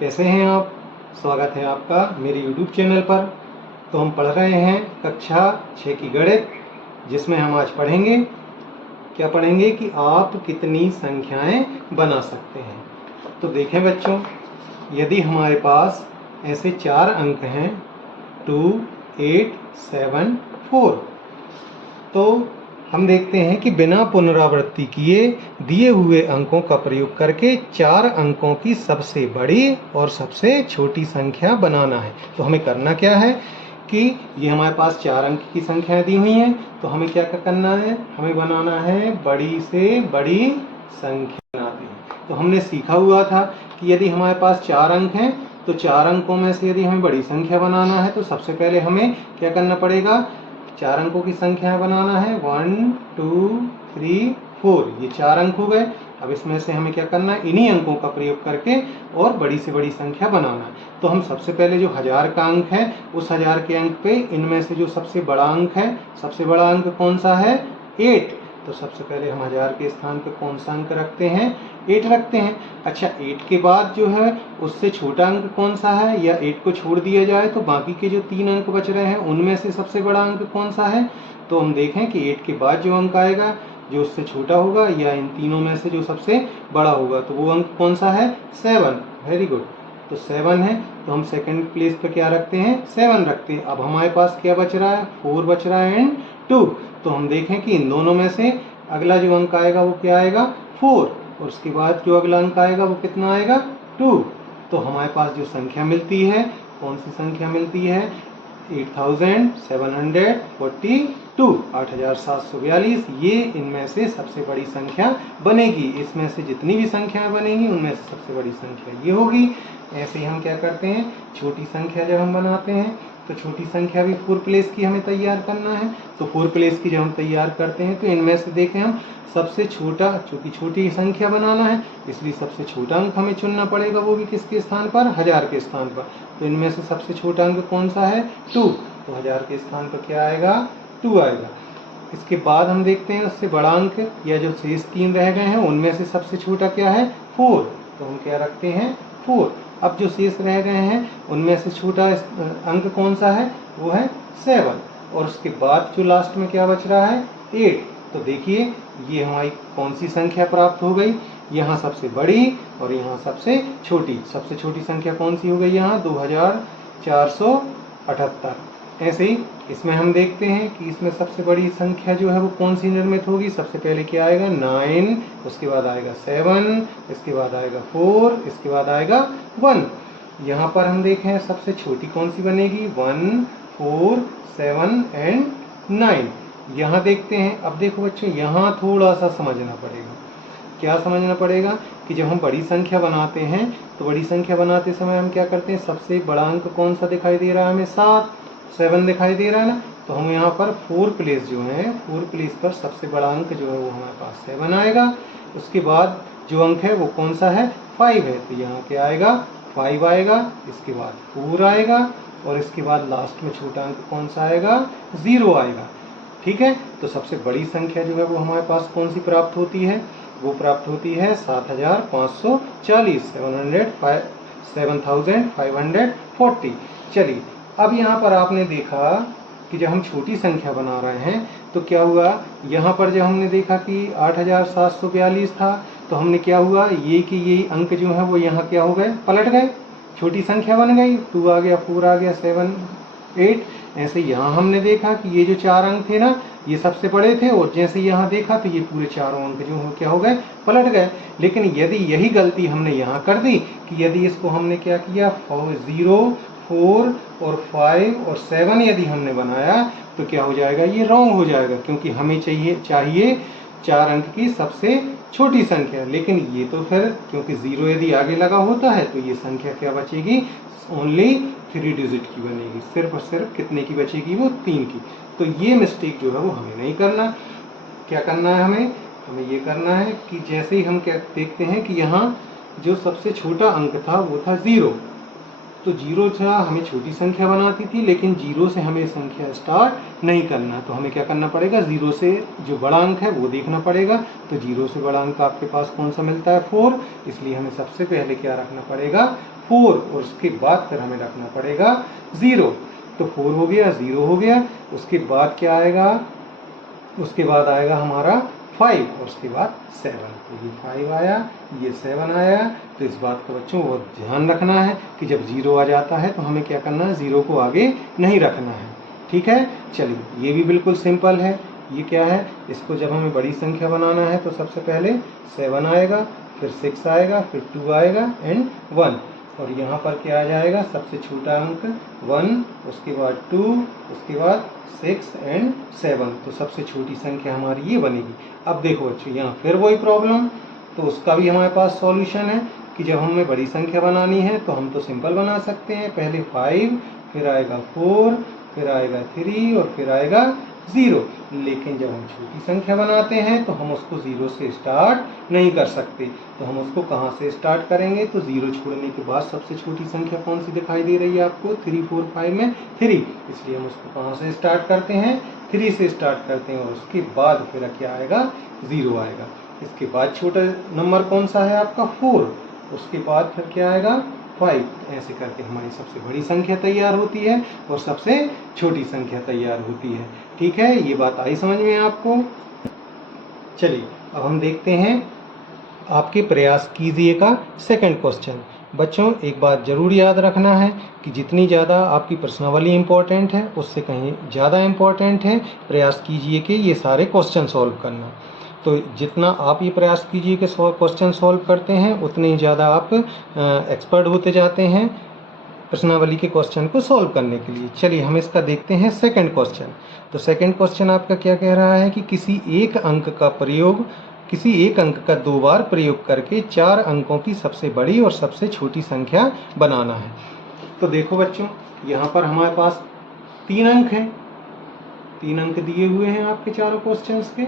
कैसे हैं आप? स्वागत है आपका मेरे YouTube चैनल पर। तो हम पढ़ रहे हैं कक्षा 6 की गणित, जिसमें हम आज पढ़ेंगे क्या पढ़ेंगे कि आप कितनी संख्याएं बना सकते हैं। तो देखें बच्चों, यदि हमारे पास ऐसे 4 अंक हैं 2, 8, 7, 4, तो हम देखते हैं कि बिना पुनरावृत्ति किए दिए हुए अंकों का प्रयोग करके 4 अंकों की सबसे बड़ी और सबसे छोटी संख्या बनाना है। तो हमें करना क्या है कि ये हमारे पास 4 अंक की संख्याएं दी हुई हैं, तो हमें क्या करना है, हमें बनाना है बड़ी से बड़ी संख्या बनाते हैं। तो हमने सीखा हुआ था कि यदि हमारे पास 4 अंक हैं तो 4 अंकों में से यदि हमें बड़ी संख्या बनाना है तो सबसे पहले हमें क्या करना पड़ेगा, 4 अंकों की संख्या बनाना है। 1, 2, 3, 4, ये 4 अंक हो गए। अब इसमें से हमें क्या करना है, इन्हीं अंकों का प्रयोग करके और बड़ी से बड़ी संख्या बनाना है। तो हम सबसे पहले जो 1000 का अंक है, उस 1000 के अंक पे इनमें से जो सबसे बड़ा अंक है, सबसे बड़ा अंक कौन सा है, 8। तो सबसे पहले हम 1000 के स्थान पे कौन सा अंक रखते हैं, 8 रखते हैं। अच्छा, 8 के बाद जो है उससे छोटा अंक कौन सा है, या 8 को छोड़ दिया जाए तो बाकी के जो 3 अंक बच रहे हैं उनमें से सबसे बड़ा अंक कौन सा है। तो हम देखें कि 8 के बाद जो अंक आएगा जो उससे छोटा होगा या इन तीनों में से जो सबसे बड़ा होगा, तो वो अंक कौन सा है, 7। वेरी गुड, तो 7 है। तो हम सेकंड प्लेस पे क्या रखते हैं, 7 रखते हैं। अब हमारे पास क्या बच रहा है, 4 बच रहा है एंड 2। तो हम देखें कि इन दोनों में से अगला जो अंक आएगा वो क्या आएगा, 4, और उसके बाद जो अगला अंक आएगा वो कितना आएगा, 2। तो हमारे पास जो संख्या मिलती है, कौन सी संख्या मिलती है, 8742, 8742। ये इनमें से सबसे बड़ी संख्या बनेगी। इसमें से जितनी भी संख्याएं बनेंगी उनमें से सबसे बड़ी संख्या ये होगी। ऐसे ही हम क्या करते हैं, छोटी संख्या जब हम बनाते हैं तो छोटी संख्या भी 4 प्लेस की हमें तैयार करना है। तो 4 प्लेस की जब हम तैयार करते हैं तो इनमें से देखें हम सबसे छोटा, चूंकि छोटी संख्या बनाना है इसलिए सबसे छोटा अंक हमें चुनना पड़ेगा, वो भी किसके स्थान पर, 1000 के स्थान पर। तो इनमें से सबसे छोटा अंक कौन सा है, 2। तो 1000 के स्थान पर क्या आएगा, 2 आएगा। इसके बाद हम देखते हैं उससे बड़ा अंक या जो शेष 3 रह गए हैं उनमें से सबसे छोटा क्या है, 4। तो हम क्या रखते हैं, 4। अब जो शेष रह गए हैं उनमें से छोटा अंक कौन सा है, वो है 7। और उसके बाद जो लास्ट में क्या बच रहा है, 8। तो देखिए ये हमारी कौन सी संख्या प्राप्त हो गई, यहाँ सबसे बड़ी और यहाँ सबसे छोटी। सबसे छोटी संख्या कौन सी हो गई, यहाँ 2478। ऐसे ही इसमें हम देखते हैं कि इसमें सबसे बड़ी संख्या जो है वो कौन सी निर्मित होगी। सबसे पहले क्या आएगा, 9, उसके बाद आएगा 7, इसके बाद आएगा 4, इसके बाद आएगा 1। यहाँ पर हम देखें सबसे छोटी कौन सी बनेगी, 1, 4, 7 एंड 9। यहाँ देखते हैं। अब देखो बच्चों, यहाँ थोड़ा सा समझना पड़ेगा। क्या समझना पड़ेगा कि जब हम बड़ी संख्या बनाते हैं तो बड़ी संख्या बनाते समय हम क्या करते हैं, सबसे बड़ा अंक कौन सा दिखाई दे रहा है हमें, 7 दिखाई दे रहा है ना। तो हम यहाँ पर 4 प्लेस जो है, 4 प्लेस पर सबसे बड़ा अंक जो है वो हमारे पास 7 आएगा। उसके बाद जो अंक है वो कौन सा है, 5 है। तो यहाँ क्या आएगा, 5 आएगा, इसके बाद 4 आएगा, और इसके बाद लास्ट में छोटा अंक कौन सा आएगा, 0 आएगा। ठीक है, तो सबसे बड़ी संख्या जो है वो हमारे पास कौन सी प्राप्त होती है, वो प्राप्त होती है 7540, 7540। चलिए, अब यहाँ पर आपने देखा कि जब हम छोटी संख्या बना रहे हैं तो क्या हुआ, यहाँ पर जब हमने देखा कि 8742 था तो हमने क्या हुआ, ये कि ये अंक जो है वो यहाँ क्या हो गए, पलट गए, छोटी संख्या बन गई। 2 आ गया, 4 आ गया, 7, 8। ऐसे यहाँ हमने देखा कि ये जो 4 अंक थे ना ये सबसे बड़े थे, और जैसे यहाँ देखा तो ये पूरे चारों अंक जो हो क्या हो गए, पलट गए। लेकिन यदि यही गलती हमने यहाँ कर दी कि यदि इसको हमने क्या किया, 0, 4 और 5 और 7 यदि हमने बनाया तो क्या हो जाएगा, ये रॉन्ग हो जाएगा, क्योंकि हमें चाहिए 4 अंक की सबसे छोटी संख्या। लेकिन ये तो फिर क्योंकि 0 यदि आगे लगा होता है तो ये संख्या क्या बचेगी, ओनली 3 डिजिट की बनेगी, सिर्फ और सिर्फ कितने की बचेगी, वो 3 की। तो ये मिस्टेक जो है वो हमें नहीं करना। क्या करना है हमें ये करना है कि जैसे ही हम क्या देखते हैं कि यहाँ जो सबसे छोटा अंक था वो था 0, तो जीरो से हमें छोटी संख्या बनाती थी, लेकिन जीरो से हमें संख्या स्टार्ट नहीं करना। तो हमें क्या करना पड़ेगा, जीरो से जो बड़ा अंक है वो देखना पड़ेगा। तो जीरो से बड़ा अंक आपके पास कौन सा मिलता है, 4, इसलिए हमें सबसे पहले क्या रखना पड़ेगा, 4, और उसके बाद फिर हमें रखना पड़ेगा 0। तो 4 हो गया, 0 हो गया, उसके बाद क्या आएगा, उसके बाद आएगा हमारा 5, और उसके बाद 7। तो ये 5 आया, ये 7 आया। तो इस बात का बच्चों बहुत ध्यान रखना है कि जब 0 आ जाता है तो हमें क्या करना है, 0 को आगे नहीं रखना है। ठीक है, चलिए ये भी बिल्कुल सिंपल है। ये क्या है, इसको जब हमें बड़ी संख्या बनाना है तो सबसे पहले 7 आएगा, फिर 6 आएगा, फिर 2 आएगा एंड 1। और यहाँ पर क्या आ जाएगा, सबसे छोटा अंक 1, उसके बाद 2, उसके बाद 6 एंड 7। तो सबसे छोटी संख्या हमारी ये बनेगी। अब देखो बच्चों, यहाँ फिर वही प्रॉब्लम, तो उसका भी हमारे पास सॉल्यूशन है कि जब हमें बड़ी संख्या बनानी है तो हम तो सिंपल बना सकते हैं, पहले 5, फिर आएगा 4, फिर आएगा 3 और फिर आएगा 0। लेकिन जब हम छोटी संख्या बनाते हैं तो हम उसको 0 से स्टार्ट नहीं कर सकते। तो हम उसको कहाँ से स्टार्ट करेंगे, तो 0 छोड़ने के बाद सबसे छोटी संख्या कौन सी दिखाई दे रही है आपको, 3, 4, 5 में 3, इसलिए हम उसको कहाँ से स्टार्ट करते हैं, 3 से स्टार्ट करते हैं, और उसके बाद फिर क्या आएगा, 0 आएगा। इसके बाद छोटा नंबर कौन सा है आपका, 4, उसके बाद फिर क्या आएगा, 5। ऐसे करके हमारी सबसे बड़ी संख्या तैयार होती है और सबसे छोटी संख्या तैयार होती है। ठीक है, ये बात आई समझ में आपको। चलिए अब हम देखते हैं आपके प्रयास कीजिए का सेकंड क्वेश्चन। बच्चों एक बात जरूर याद रखना है कि जितनी ज़्यादा आपकी प्रश्नावली इम्पोर्टेंट है उससे कहीं ज़्यादा इम्पोर्टेंट है प्रयास कीजिए कि ये सारे क्वेश्चन सॉल्व करना। तो जितना आप ये प्रयास कीजिए कि क्वेश्चन सॉल्व करते हैं उतने ही ज़्यादा आप एक्सपर्ट होते जाते हैं प्रश्नावली के क्वेश्चन को सॉल्व करने के लिए। चलिए हम इसका देखते हैं सेकंड क्वेश्चन। तो सेकंड क्वेश्चन आपका क्या कह रहा है कि किसी एक अंक का 2 बार प्रयोग करके 4 अंकों की सबसे बड़ी और सबसे छोटी संख्या बनाना है। तो देखो बच्चों, यहाँ पर हमारे पास 3 अंक हैं, 3 अंक दिए हुए हैं आपके चारों क्वेश्चंस के।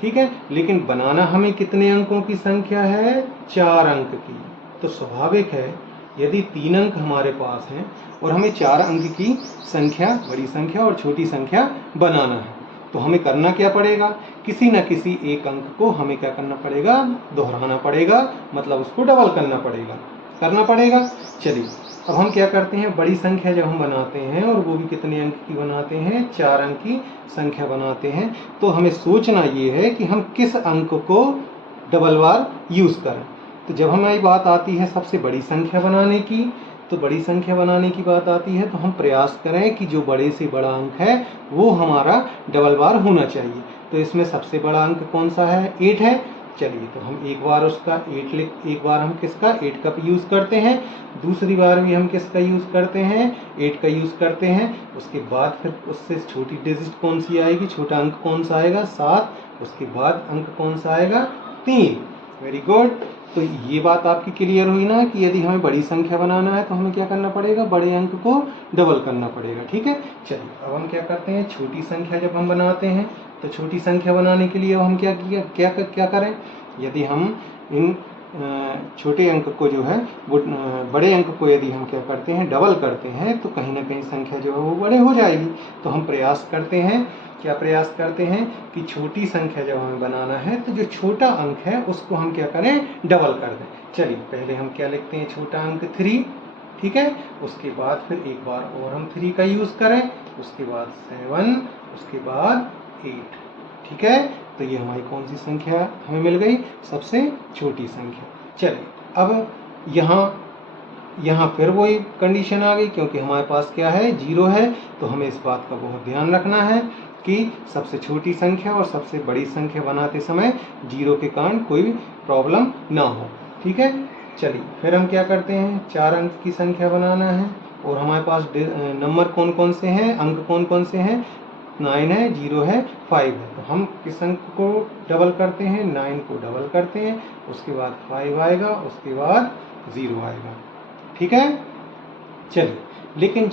ठीक है, लेकिन बनाना हमें कितने अंकों की संख्या है, 4 अंक की। तो स्वाभाविक है यदि 3 अंक हमारे पास हैं और हमें 4 अंक की संख्या, बड़ी संख्या और छोटी संख्या बनाना है, तो हमें करना क्या पड़ेगा, किसी न किसी एक अंक को हमें क्या करना पड़ेगा, दोहराना पड़ेगा, मतलब उसको डबल करना पड़ेगा। चलिए अब हम क्या करते हैं, बड़ी संख्या जब हम बनाते हैं और वो भी कितने अंक की बनाते हैं, 4 अंक की संख्या बनाते हैं, तो हमें सोचना ये है कि हम किस अंक को डबल बार यूज़ करें। तो जब हमारी बात आती है सबसे बड़ी संख्या बनाने की, तो बड़ी संख्या बनाने की बात आती है तो हम प्रयास करें कि जो बड़े से बड़ा अंक है वो हमारा डबल बार होना चाहिए। तो इसमें सबसे बड़ा अंक कौन सा है, 8 है। चलिए तो हम एक बार हम किसका, 8 का यूज़ करते हैं, दूसरी बार भी हम किसका यूज़ करते हैं, 8 का यूज़ करते हैं। उसके बाद फिर उससे छोटी डिजिट कौन सी आएगी, छोटा अंक कौन सा आएगा, 7। उसके बाद अंक कौन सा आएगा, 3। Very good. तो ये बात आपकी क्लियर हुई ना कि यदि हमें बड़ी संख्या बनाना है तो हमें क्या करना पड़ेगा, बड़े अंक को डबल करना पड़ेगा। ठीक है, चलिए अब हम क्या करते हैं, छोटी संख्या जब हम बनाते हैं तो छोटी संख्या बनाने के लिए हम क्या करें, यदि हम इन छोटे अंक को जो है वो बड़े अंक को यदि हम क्या करते हैं, डबल करते हैं, तो कहीं ना कहीं संख्या जो है वो बड़े हो जाएगी। तो हम प्रयास करते हैं, क्या प्रयास करते हैं कि छोटी संख्या जब हमें बनाना है तो जो छोटा अंक है उसको हम क्या करें, डबल कर दें। चलिए पहले हम क्या लिखते हैं, छोटा अंक 3। ठीक है, उसके बाद फिर एक बार और हम 3 का यूज़ करें, उसके बाद 7, उसके बाद 8। ठीक है, तो ये हमारी कौन सी संख्या हमें मिल गई, सबसे छोटी संख्या। चलिए अब यहाँ फिर वही कंडीशन आ गई, क्योंकि हमारे पास क्या है, 0 है। तो हमें इस बात का बहुत ध्यान रखना है कि सबसे छोटी संख्या और सबसे बड़ी संख्या बनाते समय 0 के कारण कोई भी प्रॉब्लम ना हो। ठीक है, चलिए फिर हम क्या करते हैं, 4 अंक की संख्या बनाना है और हमारे पास नंबर कौन कौन से हैं, अंक कौन कौन से हैं, 9 है, 0 है, 5 है। तो हम किस अंक को डबल करते हैं, 9 को डबल करते हैं, उसके बाद 5 आएगा, उसके बाद 0 आएगा। ठीक है, चलिए लेकिन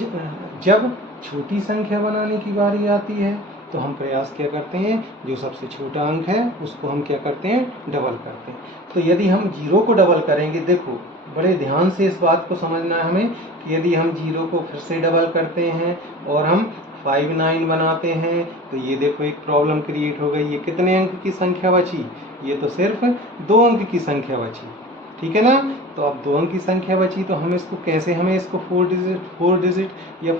जब छोटी संख्या बनाने की बारी आती है तो हम प्रयास क्या करते हैं, जो सबसे छोटा अंक है उसको हम क्या करते हैं, डबल करते हैं। तो यदि हम 0 को डबल करेंगे, देखो बड़े ध्यान से इस बात को समझना है हमें कि यदि हम 0 को फिर से डबल करते हैं और हम 5 9 बनाते हैं तो ये देखो एक प्रॉब्लम क्रिएट हो गई। ये कितने अंक की संख्या बची? ये तो सिर्फ 2 अंक की संख्या बची, ठीक है ना। तो अब 2 अंक की संख्या बची तो हम इसको कैसे, हमें इसको 4 डिजिट या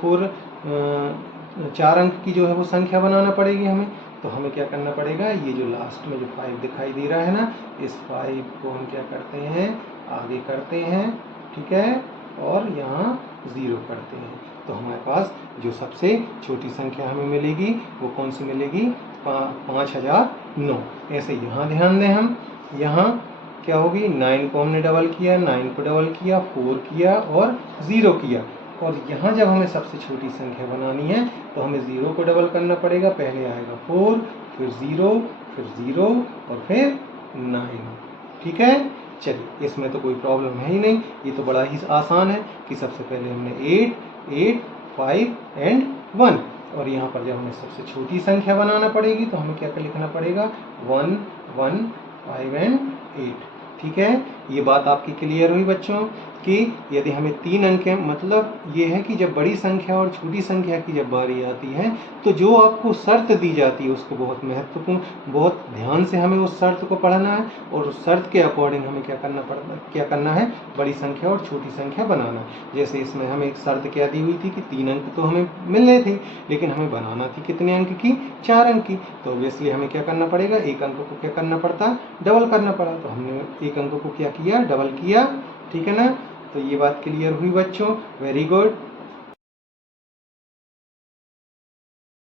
4 अंक की जो है वो संख्या बनाना पड़ेगी हमें। तो हमें क्या करना पड़ेगा, ये जो लास्ट में जो 5 दिखाई दे रहा है ना, इस 5 को हम क्या करते हैं, आगे करते हैं, ठीक है, और यहाँ 0 करते हैं। तो हमारे पास जो सबसे छोटी संख्या हमें मिलेगी वो कौन सी मिलेगी, 5009। ऐसे यहाँ ध्यान दें, हम यहाँ क्या होगी, 9 को हमने डबल किया, 9 को डबल किया, 4 किया और 0 किया। और यहाँ जब हमें सबसे छोटी संख्या बनानी है तो हमें 0 को डबल करना पड़ेगा। पहले आएगा 4, फिर 0, फिर 0 और फिर 9, ठीक है। चलिए, इसमें तो कोई प्रॉब्लम है ही नहीं, ये तो बड़ा ही आसान है कि सबसे पहले हमने 8, 8, 5 एंड 1, और यहाँ पर जब हमें सबसे छोटी संख्या बनाना पड़ेगी तो हमें क्या लिखना पड़ेगा, 1, 1, 5 एंड 8, ठीक है। ये बात आपकी क्लियर हुई बच्चों कि यदि हमें 3 अंक है, मतलब ये है कि जब बड़ी संख्या और छोटी संख्या की जब बारी आती है तो जो आपको शर्त दी जाती है उसको बहुत महत्वपूर्ण, बहुत ध्यान से हमें उस शर्त को पढ़ना है और उस शर्त के अकॉर्डिंग हमें क्या करना है, बड़ी संख्या और छोटी संख्या बनाना है। जैसे इसमें हमें एक शर्त क्या दी हुई थी कि 3 अंक तो हमें मिलने थे, लेकिन हमें बनाना थी कितने अंक की, 4 अंक की। तो ऑब्वियसली हमें क्या करना पड़ेगा, एक अंक को क्या करना पड़ता, डबल करना पड़ा। तो हमने एक अंक को क्या किया, डबल किया, ठीक है ना। तो ये बात क्लियर हुई बच्चों, वेरी गुड।